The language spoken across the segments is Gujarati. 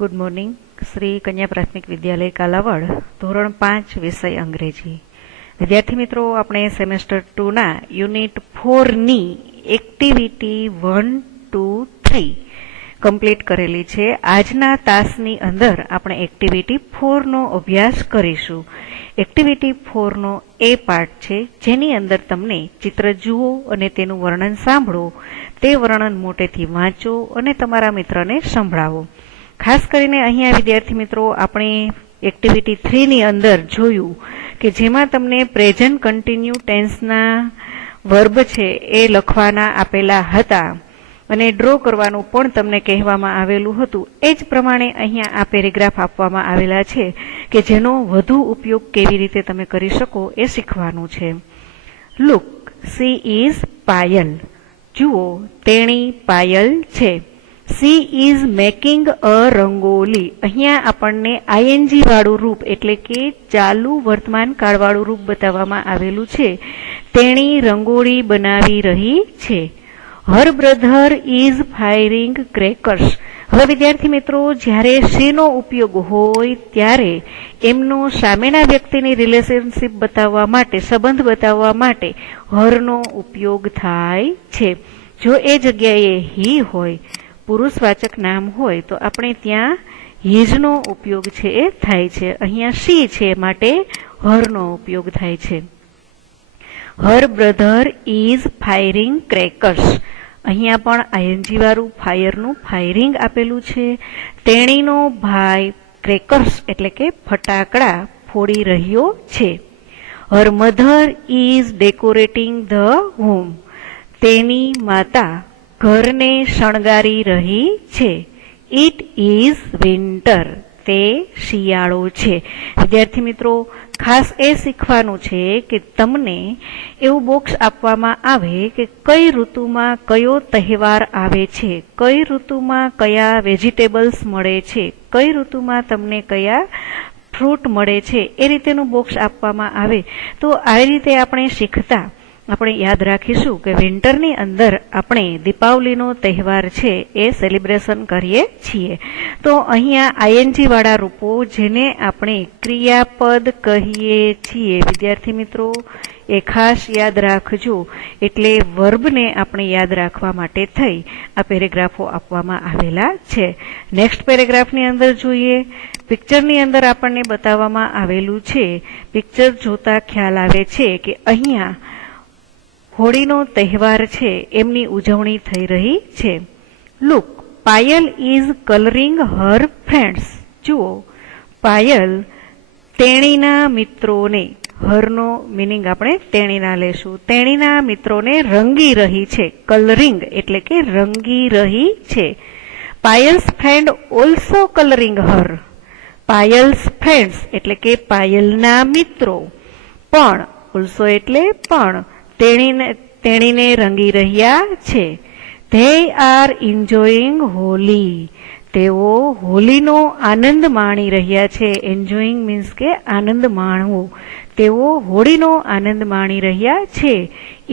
Good morning. શ્રી કન્યા પ્રાથમિક વિદ્યાલય કાલાવડ, ધોરણ 5, વિષય અંગ્રેજી. વિદ્યાર્થી મિત્રો, આપણે સેમેસ્ટર 2ના યુનિટ 4ની એક્ટિવિટી 1, 2, 3 કમ્પ્લીટ કરેલી છે. આજના તાસની અંદર આપણે એક્ટિવિટી 4નો અભ્યાસ કરીશું. એક્ટિવિટી 4નો એ પાર્ટ છે જેની અંદર તમને ચિત્ર જુઓ અને તેનું વર્ણન સાંભળો, તે વર્ણન મોટેથી વાંચો અને તમારા મિત્રને સંભળાવો. ખાસ કરીને અહીંયા વિદ્યાર્થી મિત્રો, આપણે એક્ટિવિટી 3ની અંદર જોયું કે જેમાં તમને પ્રેઝન્ટ કન્ટિન્યુ ટેન્સના વર્બ છે એ લખવાના આપેલા હતા અને ડ્રો કરવાનું પણ તમને કહેવામાં આવેલું હતું. એ જ પ્રમાણે અહીંયા આ પેરેગ્રાફ આપવામાં આવેલા છે કે જેનો વધુ ઉપયોગ કેવી રીતે તમે કરી શકો એ શીખવાનું છે. Look, she is Payal. જુઓ, તેણી પાયલ છે. She is making a rangoli. અહીંયા આપણને આઈએનજી વાળું રૂપ એટલે કે ચાલુ વર્તમાન કાળ વાળું રૂપ બતાવવામાં આવેલું છે. તેણી રંગોળી બનાવી રહી છે. હર બ્રધર ઇઝ ફાયરિંગ ક્રેકર્સ. હવે વિદ્યાર્થી મિત્રો, જ્યારે શેનો ઉપયોગ હોય ત્યારે એમનો સામેના વ્યક્તિની રિલેશનશીપ બતાવવા માટે, સંબંધ બતાવવા માટે હરનો ઉપયોગ થાય છે. જો એ જગ્યાએ હી હોય, પુરુષવાચક નામ હોય, તો આપણે ત્યાં હિઝનો ઉપયોગ છે એ થાય છે. અહીંયા શી છે માટે હરનો ઉપયોગ થાય છે. હર બ્રધર ઇઝ ફાયરિંગ ક્રેકર્સ. અહીંયા પણ આઈએનજી વાળું ફાયરનું ફાયરિંગ આપેલું છે. તેણીનો ભાઈ ક્રેકર્સ એટલે કે ફટાકડા ફોડી રહ્યો છે. Her mother is decorating the home. તેની માતા ઘરને શણગારી રહી છે. It is winter. તે શિયાળો છે. વિદ્યાર્થી મિત્રો, ખાસ એ શીખવાનું છે કે તમને એવું બોક્સ આપવામાં આવે કે કઈ ઋતુમાં કયો તહેવાર આવે છે, કઈ ઋતુમાં કયા વેજીટેબલ્સ મળે છે, કઈ ઋતુમાં તમને કયા ફ્રૂટ મળે છે, એ રીતેનું બોક્સ આપવામાં આવે તો આ રીતે આપણે શીખતા આપણે યાદ રાખીશું કે વિન્ટરની અંદર આપણે દીપાવલીનો તહેવાર છે એ સેલિબ્રેશન કરીએ છીએ. તો અહીંયા આઈએનજી વાળા રૂપો જેને આપણે ક્રિયાપદ કહીએ છીએ, વિદ્યાર્થી મિત્રો એ ખાસ યાદ રાખજો. એટલે વર્બને આપણે યાદ રાખવા માટે થઈ આ પેરેગ્રાફો આપવામાં આવેલા છે. નેક્સ્ટ પેરેગ્રાફની અંદર જોઈએ. પિક્ચરની અંદર આપણને બતાવવામાં આવેલું છે. પિક્ચર જોતા ખ્યાલ આવે છે કે અહીંયા હોળીનો તહેવાર છે એમની ઉજવણી થઈ રહી છે. Look, Payal is colouring her friends. જુઓ, પાયલ તેણીના મિત્રોને, હરનો મિનિંગ આપણે તેણીના લેશું, તેણીના મિત્રોને રંગી રહી છે. કલરિંગ એટલે કે રંગી રહી છે. પાયલ્સ ફ્રેન્ડ ઓલ્સો કલરિંગ હર. પાયલ્સ ફ્રેન્ડ્સ એટલે કે પાયલના મિત્રો પણ, ઓલ્સો એટલે પણ, તેણીને રંગી રહ્યા છે. They are enjoying Holi. તેઓ હોલીનો આનંદ માણી રહ્યા છે. એન્જોયિંગ મીન્સ કે આનંદ માણવો. તેઓ હોળીનો આનંદ માણી રહ્યા છે.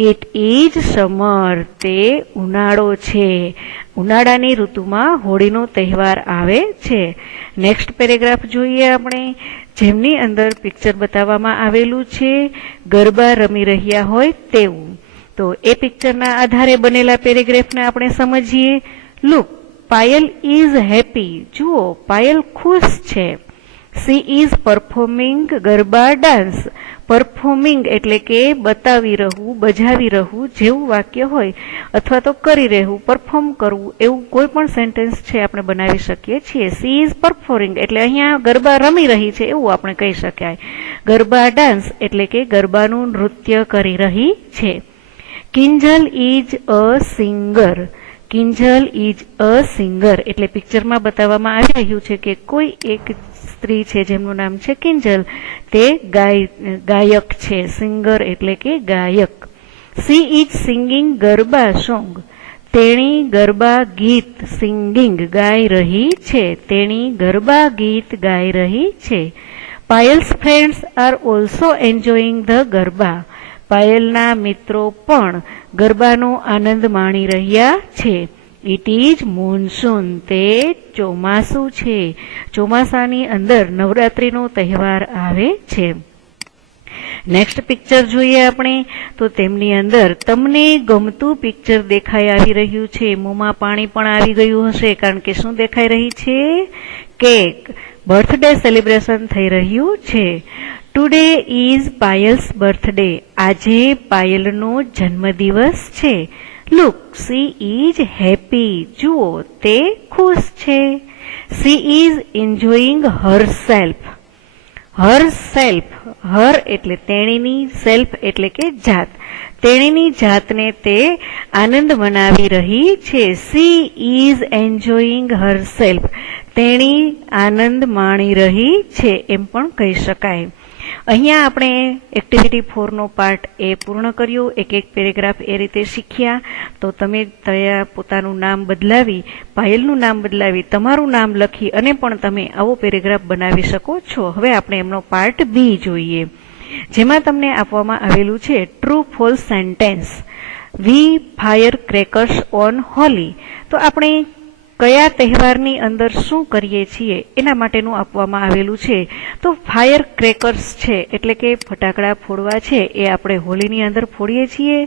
It is summer. તે ઉનાળો છે. ઉનાળાની ઋતુમાં હોળીનો તહેવાર આવે છે. નેક્સ્ટ પેરેગ્રાફ જોઈએ આપણે, જેમની અંદર પિક્ચર બતાવવામાં આવેલું છે ગરબા રમી રહ્યા હોય તેવું. તો એ પિક્ચરના આધારે બનેલા પેરેગ્રાફને આપણે સમજીએ. Look, Payal is happy. જુઓ, પાયલ ખુશ છે. She is performing garba dance. Performing એટલે કે બતાવી રહું, બજાવી રહું જેવું વાક્ય હોય, અથવા તો કરી રહેવું, પરફોર્મ કરવું, એવું કોઈ પણ સેન્ટેન્સ છે આપણે બનાવી શકીએ છીએ. સી ઇઝ પરફોર્મિંગ એટલે અહીંયા ગરબા રમી રહી છે એવું આપણે કહી શકાય. ગરબા ડાન્સ એટલે કે ગરબાનું નૃત્ય કરી રહી છે. Kinjal is a singer. Kinjal is a singer એટલે પિક્ચરમાં બતાવવામાં આવી રહ્યું છે કે કોઈ એક સ્ત્રી છે જેમનું નામ છે કિંજલ, તે ગાયક છે. સિંગર એટલે કે ગાયક. She is singing garba song. તેણી ગરબા ગીત, સિંગિંગ ગાઈ રહી છે. તેણી ગરબા ગીત ગાઈ રહી છે. Payal's friends are also enjoying the garba. પાયલના મિત્રો પણ ગરબાનો આનંદ માણી રહ્યા છે. It is monsoon. તે ચોમાસું છે. ચોમાસાની અંદર નવરાત્રીનો તહેવાર આવે છે. નેક્સ્ટ પિક્ચર જોઈએ આપણે તો તેમની અંદર તમને ગમતું પિક્ચર દેખાઈ આવી રહ્યું છે. મોંમાં પાણી પણ આવી ગયું હશે કારણ કે શું દેખાઈ રહી છે? કેક. બર્થડે સેલિબ્રેશન થઈ રહ્યું છે. Today is Payal's birthday. આજે પાયલનો જન્મદિવસ છે. Look, she is happy. જુઓ, તે ખુશ છે. She is enjoying herself. Herself, her એટલે તેણીની, સેલ્ફ એટલે કે જાત. તેણીની જાતને તે આનંદ મનાવી રહી છે. She is enjoying herself. તેણી આનંદ માણી રહી છે એમ પણ કહી શકાય. અહીંયા આપણે એક્ટિવિટી 4 નો પાર્ટ એ પૂર્ણ કર્યો. એક એક પેરેગ્રાફ એ રીતે શીખ્યા. તો તમે ત્યાં પોતાનું નામ બદલાવી, પાયલનું નામ બદલાવી, તમારું નામ લખી અને પણ તમે આવો પેરેગ્રાફ બનાવી શકો છો. હવે આપણે એમનો પાર્ટ બી જોઈએ, જેમાં તમને આપવામાં આવેલું છે true false sentence. We fire crackers on Holi. તો આપણે કયા તહેવારની અંદર શું કરીએ છીએ એના માટેનું આપવામાં આવેલું છે. તો ફાયર ક્રેકર્સ છે એટલે કે ફટાકડા ફોડવા છે એ આપણે હોળીની અંદર ફોડીએ છીએ.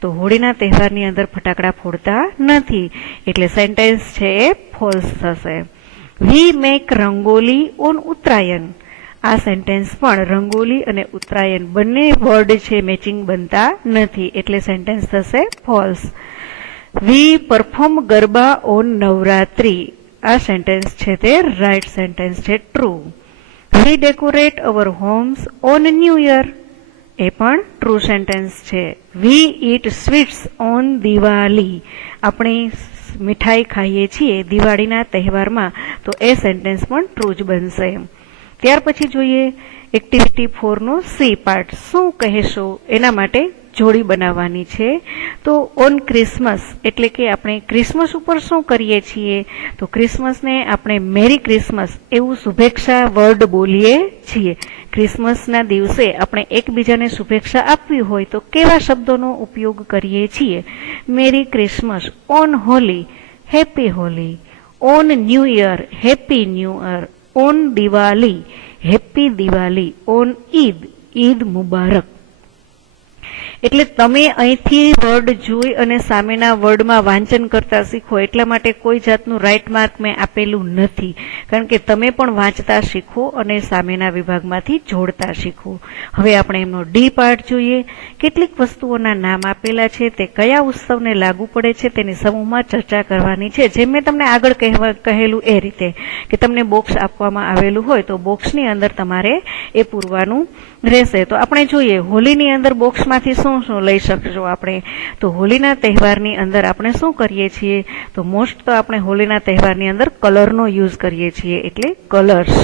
તો હોળીના તહેવારની અંદર ફટાકડા ફોડતા નથી, એટલે સેન્ટેન્સ છે એ ફોલ્સ થશે. We make rangoli on Uttarayan. આ સેન્ટેન્સ પણ રંગોલી અને ઉત્તરાયણ બંને વર્ડ છે મેચિંગ બનતા નથી, એટલે સેન્ટેન્સ થશે false. We perform garba on Navratri. આ સેન્ટેન્સ છે તે રાઇટ સેન્ટેન્સ છે, true. We decorate our homes on new year. એ પણ ટ્રુ સેન્ટેન્સ છે. We eat sweets on Diwali. આપણે મીઠાઈ ખાઈએ છીએ દિવાળીના તહેવારમાં, તો એ સેન્ટેન્સ પણ ટ્રુ જ બનશે. ત્યાર પછી જોઈએ એક્ટિવિટી 4 નો સી પાર્ટ. શું કહેશો એના માટે જોડી બનાવવાની છે. તો ઓન ક્રિસમસ એટલે કે આપણે ક્રિસમસ ઉપર શું કરીએ છીએ? તો ક્રિસમસને આપણે મેરી ક્રિસમસ એવું શુભેચ્છા વર્ડ બોલીએ છીએ. ક્રિસમસના દિવસે આપણે એકબીજાને શુભેચ્છા આપવી હોય તો કેવા શબ્દોનો ઉપયોગ કરીએ છીએ? Merry Christmas. On Holi, happy Holi. On new year, happy new year. On Diwali, happy Diwali. On Eid, Eid Mubarak. એટલે તમે અહીંથી વર્ડ જોઈ અને સામેના વર્ડમાં વાંચન કરતા શીખો. એટલા માટે કોઈ જાતનું રાઇટ માર્ક મેં આપેલું નથી, કારણ કે તમે પણ વાંચતા શીખો અને સામેના વિભાગમાંથી જોડતા શીખો. હવે આપણે એમનો ડી પાર્ટ જોઈએ. કેટલીક વસ્તુઓના નામ આપેલા છે, તે કયા ઉત્સવને લાગુ પડે છે તેની સમૂહમાં ચર્ચા કરવાની છે. જેમ મેં તમને આગળ કહેલું એ રીતે કે તમને બોક્સ આપવામાં આવેલું હોય તો બોક્સની અંદર તમારે એ પૂરવાનું રહેશે. તો આપણે જોઈએ હોલીની અંદર બોક્સમાંથી શું શું લઈ શકશો આપણે. તો હોલીના તહેવારની અંદર આપણે શું કરીએ છીએ? તો મોસ્ટ તો આપણે હોલીના તહેવારની અંદર કલરનો યુઝ કરીએ છીએ, એટલે કલર્સ.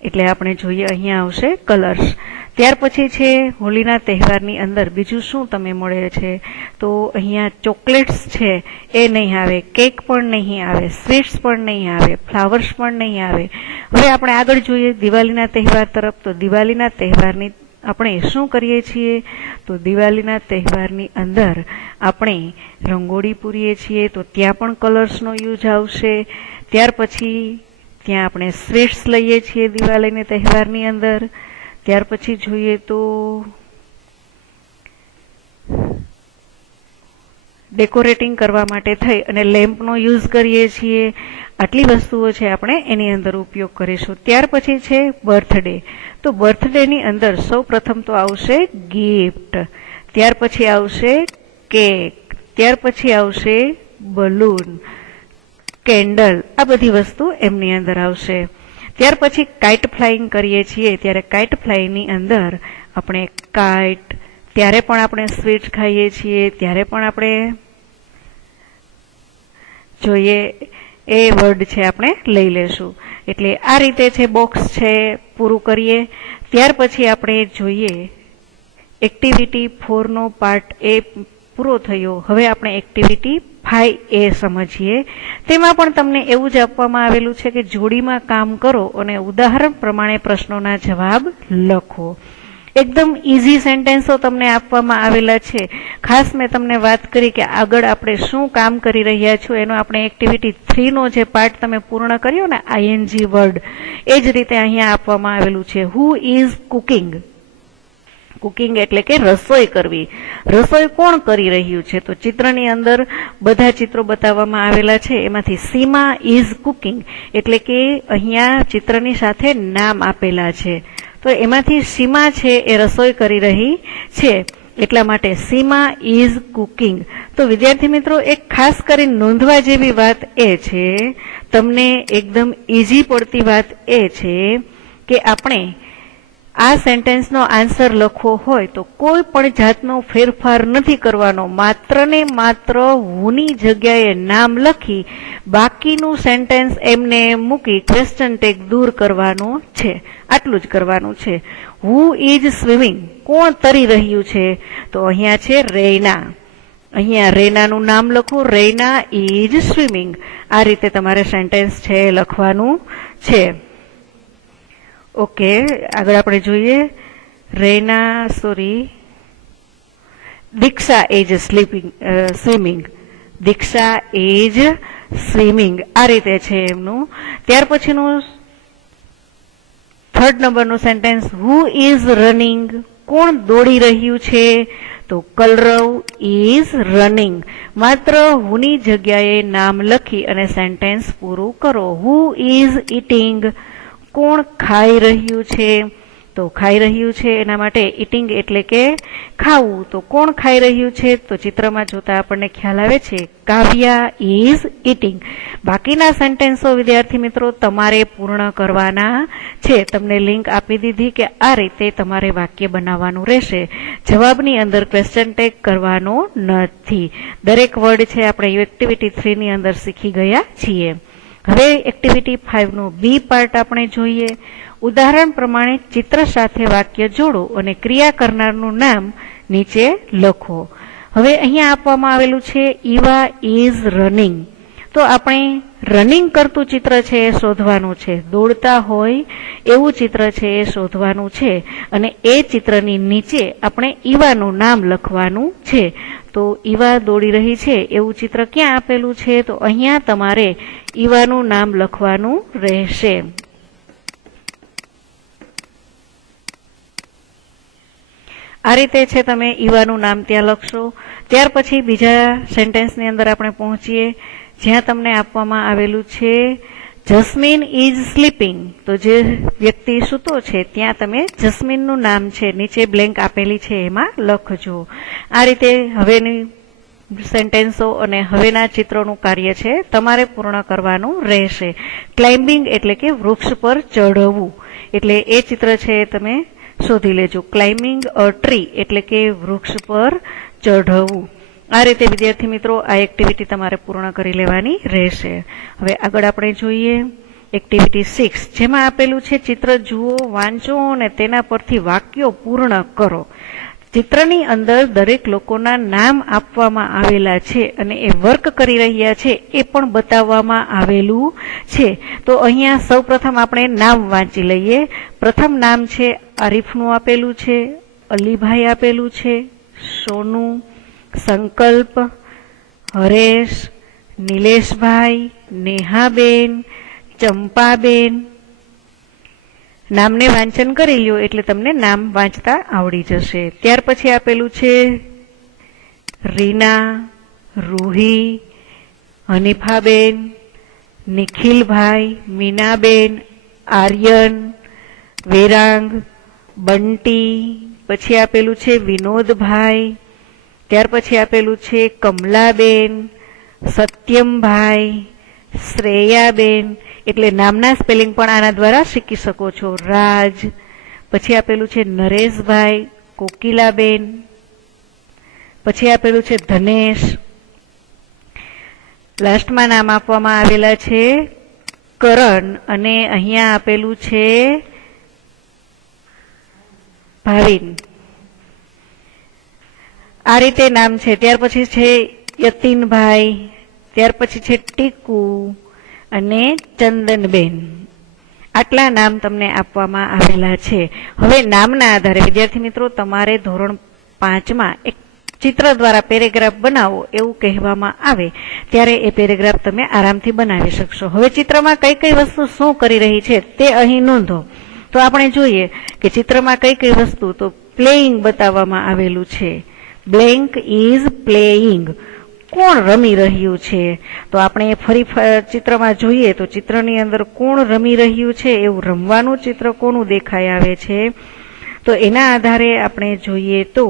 એટલે આપણે જોઈએ અહીંયા આવશે કલર્સ. ત્યાર પછી છે હોલીના તહેવારની અંદર બીજું શું તમે મળે છે? તો અહીંયા ચોકલેટ્સ છે એ નહીં આવે, કેક પણ નહીં આવે, સ્વીટ્સ પણ નહીં આવે, ફ્લાવર્સ પણ નહીં આવે. હવે આપણે આગળ જોઈએ દિવાળીના તહેવાર તરફ. તો દિવાળીના તહેવારની આપણે શું કરીએ છીએ? તો દિવાળીના તહેવારની અંદર આપણે રંગોળી પૂરીએ છીએ, તો ત્યાં પણ કલર્સનો યુઝ આવશે. ત્યાર પછી ત્યાં આપણે સ્વીટ્સ લઈએ છીએ દિવાળીના તહેવારની અંદર. ત્યાર પછી જોઈએ તો ડેકોરેટિંગ કરવા માટે થઈ અને લેમ્પનો યુઝ કરીએ છીએ. આટલી વસ્તુઓ છે આપણે એની અંદર ઉપયોગ કરીશું. ત્યાર પછી છે બર્થડે. તો બર્થડેની અંદર સૌ પ્રથમ તો આવશે ગિફ્ટ, ત્યાર પછી આવશે કેક, ત્યાર પછી આવશે બલૂન, કેન્ડલ. આ બધી વસ્તુ એમની અંદર આવશે. ત્યાર પછી કાઇટ ફ્લાઇંગ કરીએ છીએ, ત્યારે કાઇટ ફ્લાઇંગની અંદર આપણે કાઇટ, ત્યારે પણ આપણે સ્વીટ ખાઈએ છીએ, ત્યારે પણ આપણે જોઈએ એ વર્ડ છે આપણે લઈ લેશું. એટલે આ રીતે છે બોક્સ છે પૂરું કરીએ. ત્યાર પછી આપણે જોઈએ એક્ટિવિટી 4 નો પાર્ટ એ પૂરો થયો. હવે આપણે એક્ટિવિટી 5A સમજીએ. તેમાં પણ તમને એવું જ આપવામાં આવેલું છે કે જોડીમાં કામ કરો અને ઉદાહરણ પ્રમાણે પ્રશ્નોના જવાબ લખો. એકદમ ઈઝી સેન્ટેન્સો તમને આપવામાં આવેલા છે. ખાસ મેં તમને વાત કરી કે આગળ આપણે શું કામ કરી રહ્યા છો એનો આપણે એક્ટિવિટી 3 નો જે પાર્ટ તમે પૂર્ણ કર્યો ને આઈએનજી વર્ડ, એ જ રીતે અહીંયા આપવામાં આવેલું છે. Who is cooking? કુકિંગ એટલે કે રસોઈ કરવી. રસોઈ કોણ કરી રહ્યું છે? તો ચિત્રની અંદર બધા ચિત્રો બતાવવામાં આવેલા છે. એમાંથી સીમા ઇઝ કુકિંગ એટલે કે અહીંયા ચિત્રની સાથે નામ આપેલા છે. તો એમાંથી સીમા છે એ રસોઈ કરી રહી છે, એટલા માટે સીમા ઇઝ કુકિંગ. તો વિદ્યાર્થી મિત્રો, એક ખાસ કરીને નોંધવા જેવી વાત એ છે, તમને એકદમ ઈઝી પડતી વાત એ છે કે આપણે આ સેન્ટેન્સનો આન્સર લખવો હોય તો કોઈ પણ જાતનો ફેરફાર નથી કરવાનો. માત્ર ને માત્ર હુની જગ્યાએ નામ લખી બાકીનું સેન્ટેન્સ એમને મૂકી ક્વેશ્ચન ટેગ દૂર કરવાનો છે. આટલું જ કરવાનું છે. Who is swimming? કોણ તરી રહ્યું છે? તો અહીંયા છે રૈના. અહીંયા રૈનાનું નામ લખો, રૈના ઇઝ સ્વિમિંગ. આ રીતે તમારે સેન્ટેન્સ છે લખવાનું છે. ઓકે, આગળ આપણે જોઈએ. Diksha is swimming. Diksha is swimming. આ રીતે છે એમનું. ત્યાર પછીનું 3rd નંબરનું સેન્ટેન્સ, હુ ઇઝ રનિંગ? કોણ દોડી રહ્યું છે? તો કલરવ ઇઝ રનિંગ. માત્ર હુની જગ્યાએ નામ લખી અને સેન્ટેન્સ પૂરું કરો. Who is eating? કોણ ખાઈ રહ્યું છે? તો ખાઈ રહ્યું છે એના માટે ઇટિંગ એટલે કે ખાવું. તો કોણ ખાઈ રહ્યું છે? તો ચિત્રમાં જોતા આપણને ખ્યાલ આવે છે, કાવ્યા ઇઝ ઇટિંગ. બાકીના સેન્ટેન્સો વિદ્યાર્થી મિત્રો તમારે પૂર્ણ કરવાના છે. તમને લિંક આપી દીધી કે આ રીતે તમારે વાક્ય બનાવવાનું રહેશે. જવાબની અંદર ક્વેશ્ચન ટેગ કરવાનો નથી. દરેક વર્ડ છે આપણે એક્ટિવિટી 3 ની અંદર શીખી ગયા છીએ. હવે એક્ટિવિટી 5 નો બી પાર્ટ આપણે જોઈએ. ઉદાહરણ પ્રમાણે ચિત્ર સાથે વાક્ય જોડો અને ક્રિયા કરનારનું નામ નીચે લખો. હવે અહીંયા આપવામાં આવેલું છે ઈવા ઇઝ રનિંગ. તો આપણે રનિંગ કરતું ચિત્ર છે એ શોધવાનું છે. દોડતા હોય એવું ચિત્ર છે એ શોધવાનું છે અને એ ચિત્રની નીચે આપણે ઈવાનું નામ લખવાનું છે. તો ઈવા દોડી રહી છે એવું ચિત્ર ક્યાં આપેલું છે? તો અહીંયા તમારે ઈવાનું નામ લખવાનું રહેશે. આ રીતે છે તમે ઈવાનું નામ ત્યાં લખશો. ત્યાર પછી બીજા સેન્ટેન્સની અંદર આપણે પહોંચીએ, જ્યાં તમને આપવામાં આવેલું છે જસ્મીન ઇઝ સ્લીપિંગ. તો જે વ્યક્તિ સૂતો છે ત્યાં તમે જસ્મીનનું નામ છે નીચે બ્લેન્ક આપેલી છે એમાં લખજો. આ રીતે હવેની સેન્ટેન્સો અને હવેના ચિત્રોનું કાર્ય છે તમારે પૂર્ણ કરવાનું રહેશે. ક્લાઇમ્બિંગ એટલે કે વૃક્ષ પર ચઢવું, એટલે એ ચિત્ર છે તમે શોધી લેજો. ક્લાઇમ્બિંગ અ ટ્રી એટલે કે વૃક્ષ પર ચઢવું. આ રીતે વિદ્યાર્થી મિત્રો આ એક્ટિવિટી તમારે પૂર્ણ કરી લેવાની રહેશે. હવે આગળ આપણે જોઈએ એક્ટિવિટી 6, જેમાં આપેલું છે ચિત્ર જુઓ, વાંચો અને તેના પરથી વાક્યો પૂર્ણ કરો. ચિત્રની અંદર દરેક લોકોના નામ આપવામાં આવેલા છે અને એ વર્ક કરી રહ્યા છે એ પણ બતાવવામાં આવેલું છે. તો અહીંયા સૌપ્રથમ આપણે નામ વાંચી લઈએ. પ્રથમ નામ છે આરીફનું આપેલું છે, અલીભાઈ આપેલું છે, સોનુ, સંકલ્પ, હરેશ, નિલેશભાઈ, નેહાબેન, ચંપાબેન. નામને વાંચન કરી લ્યો એટલે તમને નામ વાંચતા આવડી જશે. ત્યાર પછી આપેલું છે રીના, રૂહી, હનીફાબેન, નિખિલભાઈ, મીનાબેન, આર્યન, વેરાંગ, બંટી. પછી આપેલું છે વિનોદભાઈ. ત્યાર પછી આપેલું છે કમલાબેન, સત્યમભાઈ, શ્રેયાબેન. એટલે નામના સ્પેલિંગ પણ આના દ્વારા શીખી શકો છો. રાજ. પછી આપેલું છે નરેશભાઈ, કોકિલાબેન. પછી આપેલું છે ધનેશ. લાસ્ટમાં નામ આપવામાં આવેલા છે કરણ અને અહીંયા આપેલું છે ભાવિન. આ રીતે નામ છે. ત્યાર પછી છે યતીનભાઈ, ત્યાર પછી છે ટીકુ અને ચંદનબેન. આટલા નામ તમને આપવામાં આવેલા છે. હવે નામના આધારે વિદ્યાર્થી મિત્રો તમારે ધોરણ 5માં એક ચિત્ર દ્વારા પેરેગ્રાફ બનાવો એવું કહેવામાં આવે ત્યારે એ પેરેગ્રાફ તમે આરામથી બનાવી શકશો. હવે ચિત્રમાં કઈ કઈ વસ્તુ શું કરી રહી છે તે અહીં નોંધો. તો આપણે જોઈએ કે ચિત્રમાં કઈ કઈ વસ્તુ, તો પ્લેઇંગ બતાવવામાં આવેલું છે. Blank is playing. કોણ રમી રહ્યું છે? તો આપણે ફરી ચિત્રમાં જોઈએ તો ચિત્રની અંદર કોણ રમી રહ્યું છે એવું રમવાનું ચિત્ર કોનું દેખાઈ આવે છે? તો એના આધારે આપણે જોઈએ તો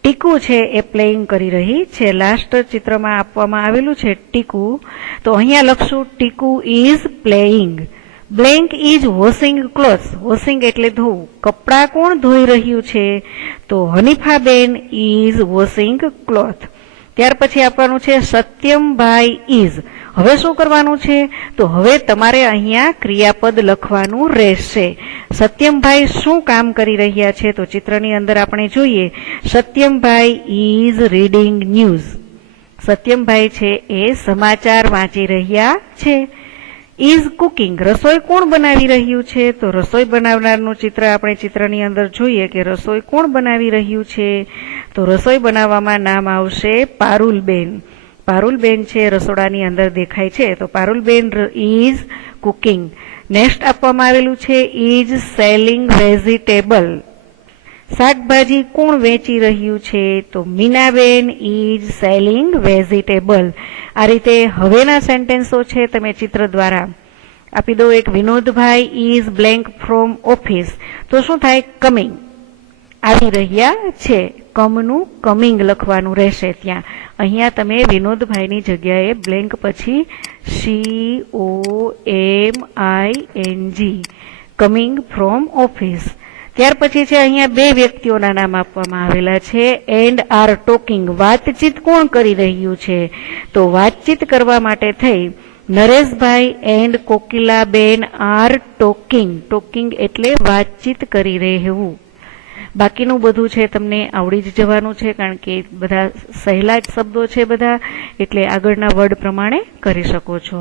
ટીકુ છે એ પ્લેઇંગ કરી રહી છે. લાસ્ટ ચિત્રમાં આપવામાં આવેલું છે ટીકુ, તો અહીંયા લખશું Tiku is playing. Blank is washing clothes. Washing એટલે ધોવું. કપડાં કોણ ધોઈ રહ્યું છે? તો હનીફાબેન ઇઝ વોશિંગ ક્લોથ. ત્યાર પછી આપવાનું છે સત્યમભાઈ ઇઝ. હવે શું કરવાનું છે? તો હવે તમારે અહીંયા ક્રિયાપદ લખવાનું રહેશે. સત્યમભાઈ શું કામ કરી રહ્યા છે? તો ચિત્રની અંદર આપણે જોઈએ સત્યમભાઈ ઇઝ રીડિંગ ન્યૂઝ. સત્યમભાઈ છે એ સમાચાર વાંચી રહ્યા છે. Is cooking. રસોઈ કોણ બનાવી રહ્યું છે? તો રસોઈ બનાવનારનું ચિત્ર આપણે ચિત્રની અંદર જોઈએ કે રસોઈ કોણ બનાવી રહ્યું છે? તો રસોઈ બનાવવામાં નામ આવશે પારુલબેન. પારુલબેન છે રસોડાની અંદર દેખાય છે, તો પારુલબેન ઇઝ કુકિંગ. નેક્સ્ટ આપવામાં આવેલું છે ઇઝ સેલિંગ વેજીટેબલ. શાકભાજી કોણ વેચી રહ્યું છે? તો મીનાબેન ઇઝ સેલિંગ વેજીટેબલ. આ રીતે હવેના સેન્ટેન્સો છે તમે ચિત્ર દ્વારા આપી દો. એક Vinodbhai is blank from office. તો શું થાય? કમિંગ. આવી રહ્યા છે. કમનું કમિંગ લખવાનું રહેશે ત્યાં. અહીંયા તમે વિનોદભાઈની જગ્યાએ બ્લેન્ક પછી COMING કમિંગ ફ્રોમ ઓફિસ. ત્યાર પછી છે અહીંયા બે વ્યક્તિઓના નામ આપવામાં આવેલા છે. And are talking. વાતચીત કોણ કરી રહ્યું છે? તો વાતચીત કરવા માટે થઈ Nareshbhai and Kokilaben are talking. Talking એટલે વાતચીત કરી રહેવું. બાકીનું બધું છે તમને આવડી જ જવાનું છે કારણ કે બધા સહેલા જ શબ્દો છે બધા, એટલે આગળના વર્ડ પ્રમાણે કરી શકો છો.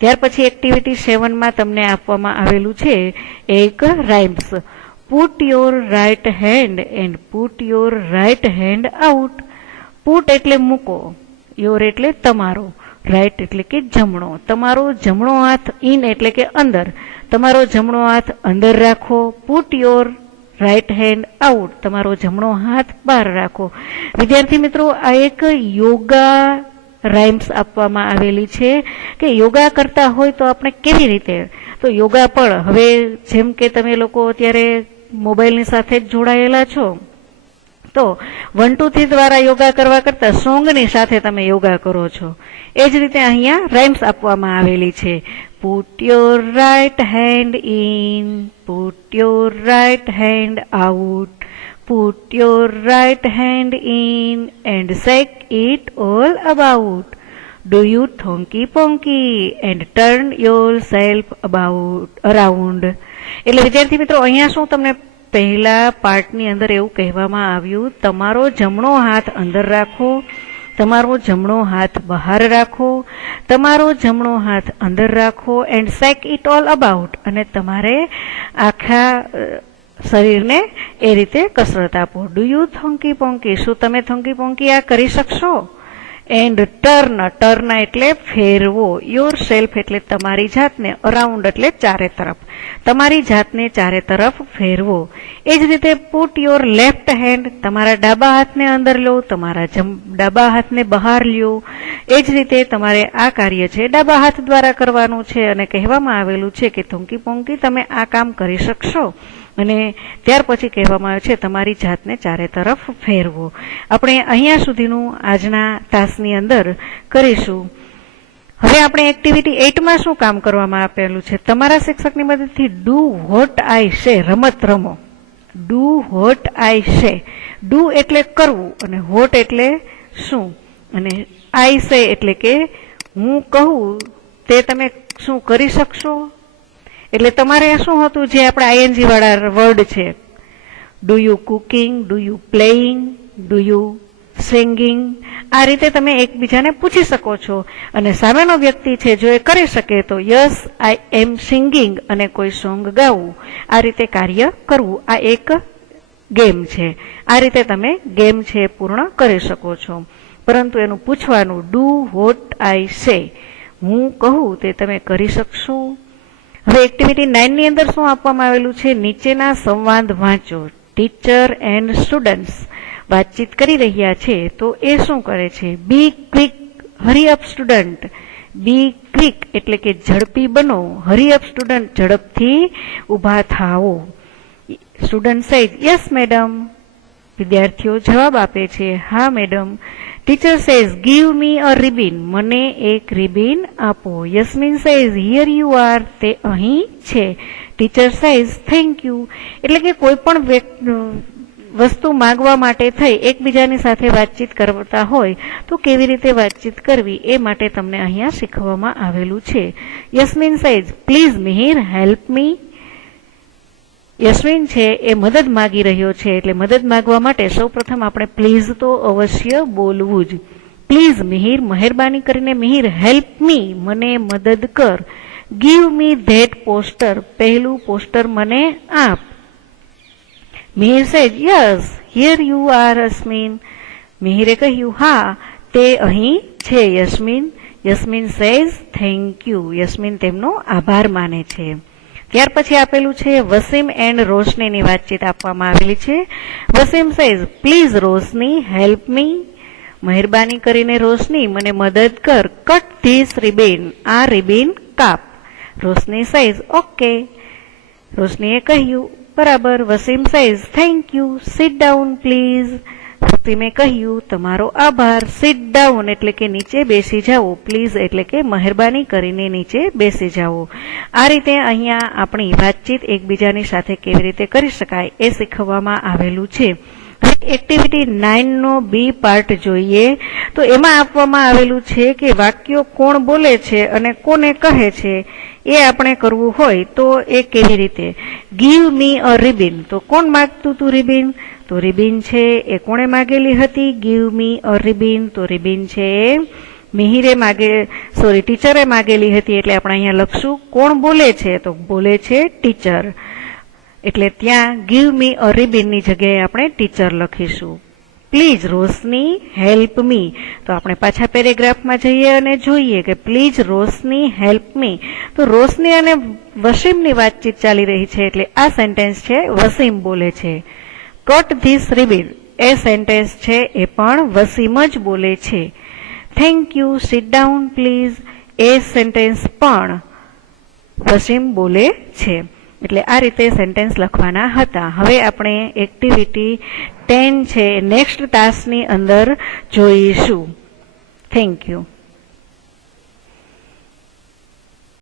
ત્યાર પછી એક્ટિવિટી 7માં તમને આપવામાં આવેલું છે એક rhymes. Put your right hand and put your right hand out. Put એટલે મૂકો, યોર એટલે તમારો, રાઇટ એટલે કે જમણો. તમારો જમણો હાથ ઇન એટલે કે અંદર. તમારો જમણો હાથ અંદર રાખો. Put your right hand out. તમારો જમણો હાથ બહાર રાખો. વિદ્યાર્થી મિત્રો, આ એક યોગા રાઇમ્સ આપવામાં આવેલી છે કે યોગા કરતા હોય તો આપણે કેવી રીતે, તો યોગા પણ હવે જેમ કે તમે લોકો અત્યારે મોબાઈલની સાથે જ જોડાયેલા છો, તો 1 2 3 દ્વારા યોગા કરવા કરતા સોંગની સાથે તમે યોગા કરો છો. એ જ રીતે અહીંયા રાઇમ્સ આપવામાં આવેલી છે. Put your right hand in, put your right hand out, put your right hand in and shake it all about. Do you thonky ponky and turn yourself around. એટલે વિદ્યાર્થી મિત્રો અહીંયા શું તમને પહેલા પાર્ટની અંદર એવું કહેવામાં આવ્યું, તમારો જમણો હાથ અંદર રાખો, તમારો જમણો હાથ બહાર રાખો, તમારો જમણો હાથ અંદર રાખો and shake it all about. અને તમારે આખા શરીરને એ રીતે કસરત આપો. Do you thonky ponky. શું તમે થોંકી પોંકી આ કરી શકશો? And turn. ટર્ન એટલે ફેરવો. યોર સેલ્ફ એટલે તમારી જાતને. અરાઉન્ડ એટલે ચારે તરફ. તમારી જાતને ચારે તરફ ફેરવો. એ જ રીતે પુટ યોર લેફ્ટ હેન્ડ. તમારા ડાબા હાથને અંદર લો, તમારા ડાબા હાથને બહાર લ્યો. એ જ રીતે તમારે આ કાર્ય છે ડાબા હાથ દ્વારા કરવાનું છે અને કહેવામાં આવેલું છે કે થોંકી પોંકી તમે આ કામ કરી શકશો. અને ત્યાર પછી કહેવામાં આવે છે તમારી જાતને ચારે તરફ ફેરવો. આપણે અહીંયા સુધીનું આજના તાસની અંદર કરીશું. હવે આપણે એક્ટિવિટી 8માં શું કામ કરવામાં આપેલું છે? તમારા શિક્ષકની મદદથી ડુ વોટ આઈ સે. રમત રમો. ડુ વોટ આઈ સે. ડુ એટલે કરવું અને વોટ એટલે શું, અને આઈ સે એટલે કે હું કહું તે તમે શું કરી શકશો. એટલે તમારે શું હતું જે આપણે આઈએનજી વાળા વર્ડ છે, do you cooking, do you playing, do you singing, આ રીતે તમે એકબીજાને પૂછી શકો છો. અને સામેનો વ્યક્તિ છે જો એ કરી શકે તો યસ આઈ એમ સિંગિંગ અને કોઈ સોંગ ગાવું, આ રીતે કાર્ય કરવું. આ એક ગેમ છે. આ રીતે તમે ગેમ છે પૂર્ણ કરી શકો છો. પરંતુ એનું પૂછવાનું ડુ વોટ આઈ સે, હું કહું તે તમે કરી શકશો. હવે એક્ટિવિટી 9 ની અંદર શું આપવામાં આવેલું છે? નીચેના સંવાદ વાંચો. ટીચર એન્ડ સ્ટુડન્ટ્સ વાતચીત કરી રહ્યા છે તો એ શું કરે છે? બી ક્વિક, હરી અપ સ્ટુડન્ટ. બી ક્વિક એટલે કે ઝડપી બનો. હરી અપ સ્ટુડન્ટ, ઝડપથી ઊભા થાઓ. Student says yes madam. વિદ્યાર્થીઓ જવાબ આપે છે હા madam. Teacher says give me a ribbon, મને એક રિબિન આપો. Yasmin says here you are, તે અહીં છે. Teacher says thank you. એટલે કે કોઈ પણ વસ્તુ માંગવા માટે થઈ એકબીજાની સાથે વાતચીત કરતા હોય તો કેવી રીતે વાતચીત કરવી એ માટે તમને અહીંયા શીખવવામાં આવેલું છે. Yasmin says please Mihir help me. Yasmin છે એ મદદ માગી રહ્યો છે એટલે મદદ માંગવા માટે સૌપ્રથમ આપણે પ્લીઝ તો અવશ્ય બોલવું જ. પ્લીઝ મિહિર, મહેરબાની કરીને મિહિર હેલ્પ મી, મને મદદ કર. ગીવ મી ધેટ પોસ્ટર, પહેલું પોસ્ટર મને આપ. Mihir says yes here you are Yasmin. મિહિરે કહ્યું હા તે અહીં છે Yasmin. Yasmin says thank you. Yasmin તેમનો આભાર માને છે. ત્યાર પછી આપેલું છે વસીમ એન્ડ રોશનીની વાતચીત આપવામાં આવેલી છે. Wasim says please Roshni help me, મહેરબાની કરીને રોશની મને મદદ કર. કટ ધીસ રિબિન, આ રિબિન કાપ. Roshni says okay. રોશનીએ કહ્યું બરાબર. Wasim says thank you, sit down please. વસીમે કહ્યું તમારો આભાર. સિટ ડાઉન એટલે કે નીચે બેસી જાઓ. પ્લીઝ એટલે કે મહેરબાની કરીને નીચે બેસી જાઓ. આ રીતે અહીંયા આપણી વાતચીત એકબીજાની સાથે કેવી રીતે કરી શકાય એ શીખવવામાં આવેલું છે. એક્ટિવિટી 9 નો બી પાર્ટ જોઈએ તો એમાં આપવામાં આવેલું છે કે વાક્યો કોણ બોલે છે અને કોને કહે છે એ આપણે કરવું હોય તો એ કેવી રીતે. ગીવ મી અ રિબિન, તો કોણ માગતું હતું રિબિન? તો રિબિન છે એ કોણે માગેલી હતી? Give me a ribbon. તો રિબિન છે એ ટીચરે માગેલી હતી. એટલે આપણે અહીંયા લખશું કોણ બોલે છે? તો બોલે છે ટીચર. એટલે ત્યાં ગીવ મી અ રિબિન ની જગ્યાએ આપણે ટીચર લખીશું. પ્લીઝ રોશની હેલ્પ મી. તો આપણે પાછા પેરેગ્રાફમાં જઈએ અને જોઈએ કે પ્લીઝ રોશની હેલ્પ મી. તો રોશની અને વસીમની વાતચીત ચાલી રહી છે એટલે આ સેન્ટેન્સ છે વસીમ બોલે છે. Cut this ribbon, A sentence છે એ પણ વસીમ જ બોલે છે. Thank you, sit down please, A sentence પણ વસીમ બોલે છે. એટલે આ રીતે સેન્ટેન્સ લખવાના હતા. હવે આપણે એક્ટિવિટી 10 છે નેક્સ્ટ ટાસ્કની અંદર જોઈશું. Thank you.